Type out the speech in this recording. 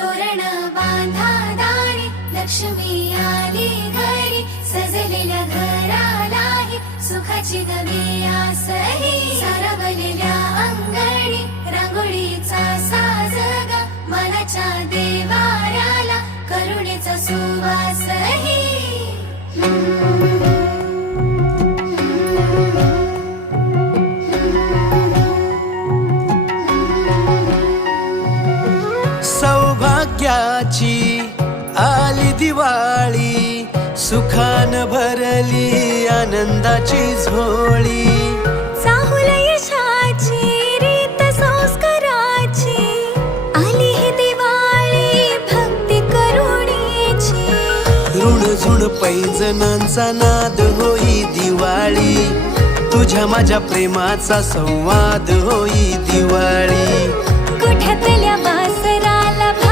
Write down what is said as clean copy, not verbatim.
तोरण बांधा दारी, लक्ष्मी आली घरी, सजलेल्या घरालाही सुखाची नवी आसही. सारवलेल्या अंगणी रांगोळीचा साजगा, मनाच्या देवाऱ्याला करुणेचा सुवासही. सौभाग्याची आली दिवाळी, सुखान भरली आनंदाची झोळी. चाहुल यशाची रीत संस्काराची, आली ही दिवाळी भक्ती करुणेची. ऋण झुण पैंजणांचा नाद होई दिवाळी, तुझ्या माझ्या प्रेमाचा संवाद होई दिवाळी. कुठ्यातल्या